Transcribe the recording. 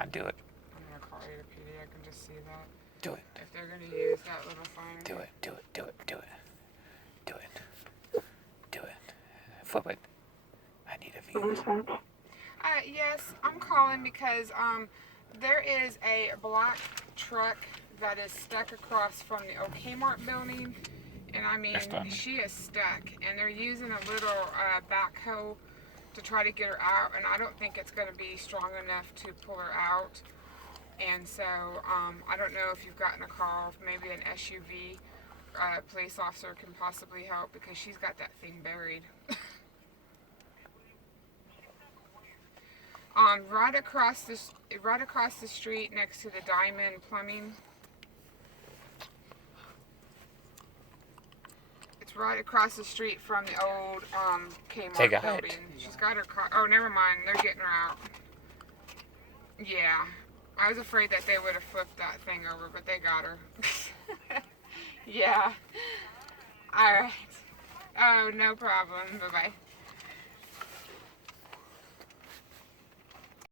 on, do it. I'm gonna call Ada PD. I can just see that. Do it. If they're gonna use that little phone. Do it. Do it. Do it. Do it. Do it. Do it. Flip it. I need a view. Yes, I'm calling because there is a black truck that is stuck across from the old Kmart building, and I mean she is stuck, and they're using a little backhoe to try to get her out, and I don't think it's going to be strong enough to pull her out. And so I don't know if you've gotten a call, maybe an SUV police officer can possibly help because she's got that thing buried. Right across the street next to the Diamond Plumbing. It's right across the street from the old Kmart building. She's got her car. Oh, never mind. They're getting her out. Yeah. I was afraid that they would have flipped that thing over, but they got her. Yeah. All right. Oh, no problem. Bye-bye.